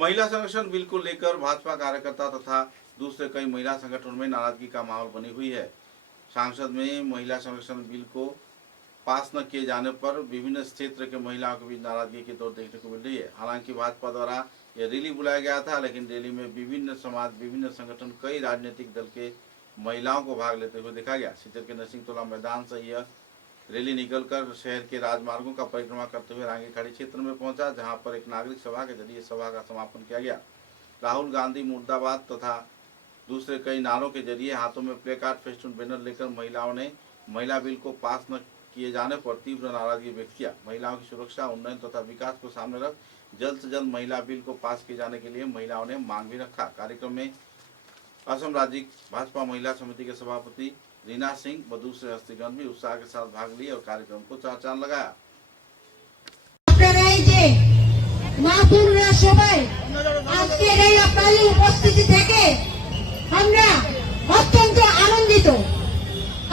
महिला संरक्षण बिल को लेकर भाजपा कार्यकर्ता तथा दूसरे कई महिला संगठनों में नाराजगी का माहौल बनी हुई है। संसद में महिला संरक्षण बिल को पास न किए जाने पर विभिन्न क्षेत्र के महिलाओं के बीच नाराजगी की दौर देखने को मिल रही है। हालांकि भाजपा द्वारा यह रैली बुलाया गया था, लेकिन रैली में विभिन्न समाज, विभिन्न संगठन, कई राजनीतिक दल के महिलाओं को भाग लेते हुए देखा गया। सिलचर के नरसिंह तोला मैदान से यह रैली निकलकर शहर के राजमार्गों का परिक्रमा करते हुए रांगीखाड़ी क्षेत्र में पहुंचा, जहां पर एक नागरिक सभा के जरिए सभा का समापन किया गया। राहुल गांधी मुर्दाबाद तथा दूसरे कई नारों के जरिए हाथों में प्लेकार्ड, फेस्टून, बैनर लेकर महिलाओं ने महिला बिल को पास न किए जाने पर तीव्र नाराजगी व्यक्त किया। महिलाओं की सुरक्षा, उन्नयन तथा विकास को सामने रख जल्द से जल्द महिला बिल को पास किए जाने के लिए महिलाओं ने मांग भी रखा। कार्यक्रम में असम राज्य भाजपा महिला समिति के सभापति रीना सिंह व दूसरे हस्तीगण भी उत्साह के साथ भाग लिए और कार्यक्रम को चार चांद लगाया। उपस्थिति থেকে আমরা অত্যন্ত আনন্দিত।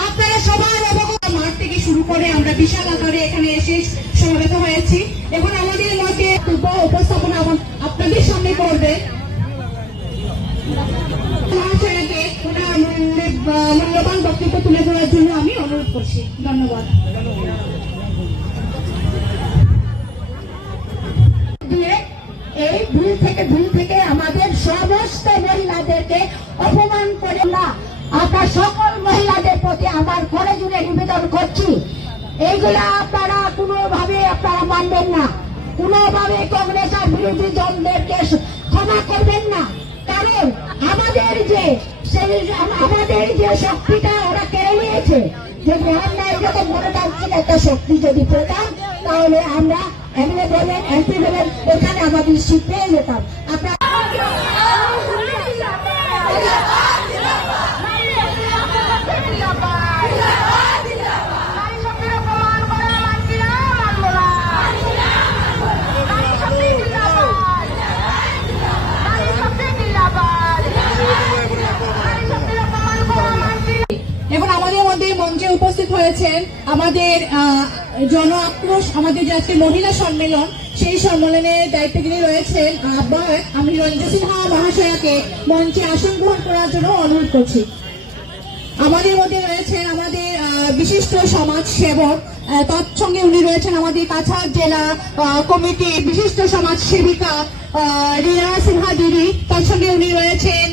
আপনারা সবার অবগত, মাঠ থেকে শুরু করে আমরা বিশাল আকারে এখানে এসে সমবেত হয়েছি। এখন আমাদের মধ্যে উপস্থাপনা আপনাদের সামনে করবে মূল্যবান বক্তব্য তুলে ধরার জন্য আমি অনুরোধ করছি। ধন্যবাদ। এই ভুল থেকে আমাদের সমস্ত মহিলাদেরকে অপমান করে না, আপনার সকল মহিলাদের প্রতি আমার ঘরে জুড়ে নিবেদন করছি, এইগুলা আপনারা কোনোভাবে আপনারা মানবেন না, কোনোভাবে কংগ্রেস আর বিরোধী দলদেরকে ক্ষমা করবেন না। কারণ আমাদের যে শক্তিটা ওরা কেড়ে নিয়েছে, যদি আমরা এরকম মনে রাখছেন একটা শক্তি যদি পেতাম, তাহলে আমরা এমএলএ বলেন, এমপি বলেন, এখানে আমাদের সিট পেয়ে যেতাম। আপনার এখন আমাদের মধ্যে মঞ্চে উপস্থিত হয়েছেন আমাদের জন আক্রোশ, আমাদের যে আজকে মহিলা সম্মেলন, সেই সম্মেলনের দায়িত্বগুলি রয়েছেন আবার আমি রঞ্জিত সিনহা মহাশয়াকে মঞ্চে আসন গ্রহণ করার জন্য অনুরোধ করছি। আমাদের মধ্যে রয়েছেন আমাদের বিশিষ্ট সমাজ সেবক, তৎসঙ্গে উনি রয়েছেন আমাদের কাছাড় জেলা কমিটির বিশিষ্ট সমাজ সেবিকা রিনা সিনহা দিদি, তৎসঙ্গে উনি রয়েছেন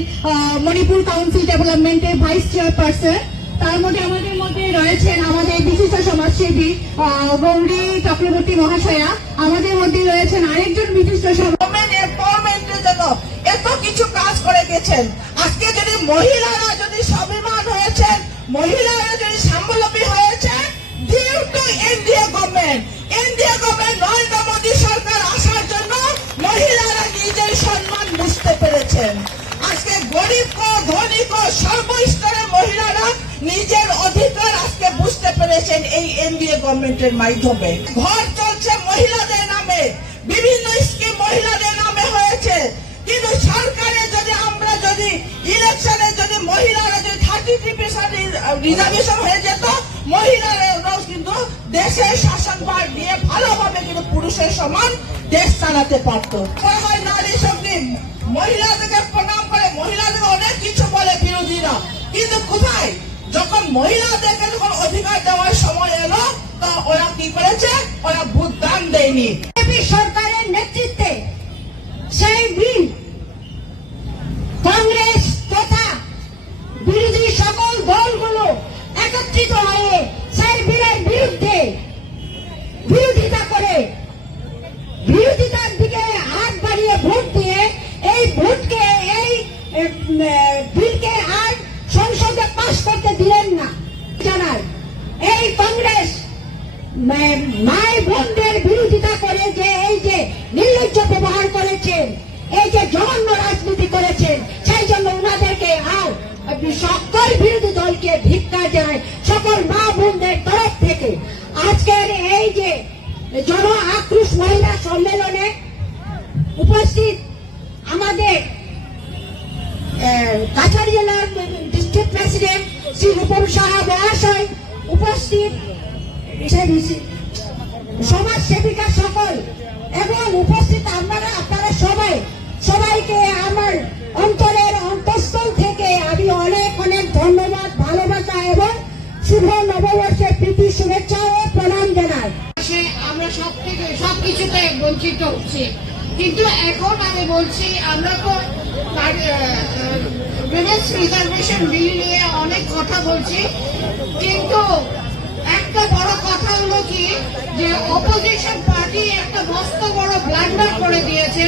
মণিপুর কাউন্সিল ডেভেলপমেন্টের ভাইস চেয়ারপারসন। তার মধ্যে আমাদের মধ্যে রয়েছেন আমাদের বিশিষ্ট সমাজসেবী গৌরী চক্রবর্তী মহাশয়া। আমাদের মধ্যে রয়েছেন আরেকজন বিশিষ্ট এম্পাওয়ারমেন্টের জন্য এত কিছু কাজ করে গেছেন। আজকে যদি মহিলারা যদি স্বাভিমান হয়েছেন, মহিলারা যদি স্বাবলম্বী হয়েছে, due to NDA government Narendra Modi সরকার আসার জন্য মহিলারা নিজের সম্মান বুঝতে পেরেছেন। আজকে গরিব কো ধনী কো সর্বস্তরের মহিলারা নিজের অধিকার আজকে বুঝতে পেরেছেন এই এনডিএ গভর্নমেন্টের মাধ্যমে। ঘর চলছে মহিলাদের নামে, বিভিন্ন স্কিম মহিলাদের নামে হয়েছে, কিন্তু সরকারে যদি আমরা যদি ইলেকশনে যদি মহিলারা যদি 33% রিজার্ভেশন হয়ে যেত, মহিলারাও কিন্তু দেশের শাসনভার নিয়ে ভালোভাবে কিন্তু পুরুষের সমান দেশ চালাতে পারত। নারী শক্তি, মহিলাদেরকে প্রণাম করে, মহিলাদেরকে অনেক কিছু বলে বিরোধীরা, কিন্তু কোথায় যখন মহিলাদেরকে যখন অধিকার দেওয়ার সময় এলো, তা ওরা কি করেছে? ওরা ভোট দান দেয়নি। সরকারের নেতৃত্বে সেই বিল কংগ্রেস তথা বিরোধী সকল দলগুলো একত্রিত হয়ে সেই বিলের বিরুদ্ধে বিরোধিতা করে, বিরোধিতার দিকে হাত বাড়িয়ে ভোট দিয়ে এই ভোটকে এই বিলকে আর সংসদে পাশ করতে দিলেন না। জানাই এই কংগ্রেস মায়ের বোনদের বিরোধিতা করে যে এই যে নির্লজ্জ ব্যবহার করেছেন, এই যে জঘন্য রাজনীতি করেছেন, সেই জন্য ওনাদেরকে আর সকল বিরোধী দলকে ধিক্কার জানায় সকল মা বোনদের তরফ থেকে। আজকের এই যে জন আক্রোশ মহিলা সম্মেলনে উপস্থিত আমাদের কাছাড় জেলার ডিস্ট্রিক্ট প্রেসিডেন্ট শ্রী রূপম সাহা মহাশয়, উপস্থিত সমাজ সেবিকা সকল এবং উপস্থিত আপনারা সবাই কিছুতে বঞ্চিত হচ্ছে। কিন্তু এখন আমি বলছি, আমরা তো উইমেন্স রিজার্ভেশন বিল নিয়ে অনেক কথা বলছি, কিন্তু একটা বড় কথা হলো কি, যে অপোজিশন পার্টি একটা মস্ত বড় ব্লান্ডার করে দিয়েছে।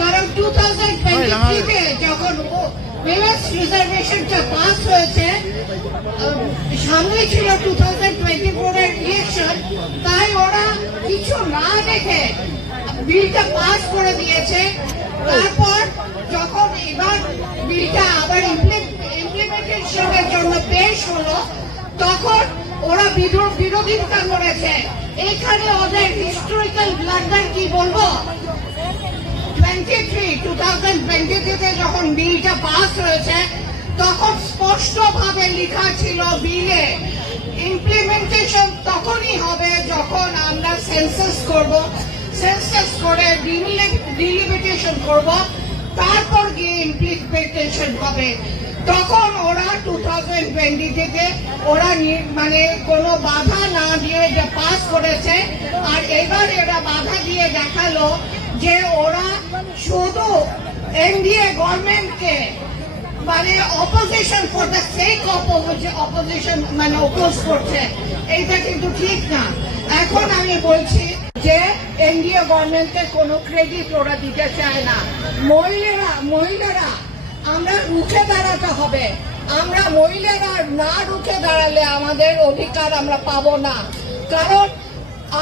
কারণ 2023-তে যখন উইমেন্স রিজার্ভেশনটা পাস হয়েছে, সামনে ছিল 2024-এর ইলেকশন, তাই ওরা কিছু না দেখে বিলটা পাস করে দিয়েছে। তারপর যখন এবার বিলটা আবার ইমপ্লিমেন্টেশনের জন্য পেশ হলো, তখন ওরা বিরোধিতা করেছে। এখানে ওদের হিস্টোরিক্যাল ব্লান্ডার কি বলবো, 2023-তে যখন বিলটা পাস হয়েছে, তখন স্পষ্টভাবে লেখা ছিল বিলে, ইমপ্লিমেন্টেশন তখনই হবে যখন আমরা সেন্সাস করব, সেন্সাস করে ডিলিমিটেশন করব, তারপর গিয়ে ইমপ্লিমেন্টেশন হবে। তখন ওরা 2020 থেকে ওরা মানে কোনো বাধা না দিয়ে যে পাস করেছে, আর এবার এরা বাধা দিয়ে দেখালো যে ওরা শুধু এনডিএ গভর্নমেন্টকে মানে opposition for the sake of opposition মানে অপোজ করছে। এইটা কিন্তু ঠিক না। এখন আমি বলছি যে এনডিএ গভর্নমেন্টকে কোনো ক্রেডিট ওরা দিতে চায় না। মহিলারা আমরা রুখে দাঁড়াতে হবে। আমরা মহিলারা না রুখে দাঁড়ালে আমাদের অধিকার আমরা পাবো না। কারণ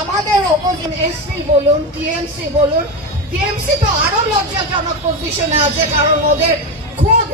আমাদের অপোজিশন এসপি বলুন, টিএমসি বলুন, টিএমসি তো আরো লজ্জাজনক পজিশনে আছে, কারণ ওদের খুদ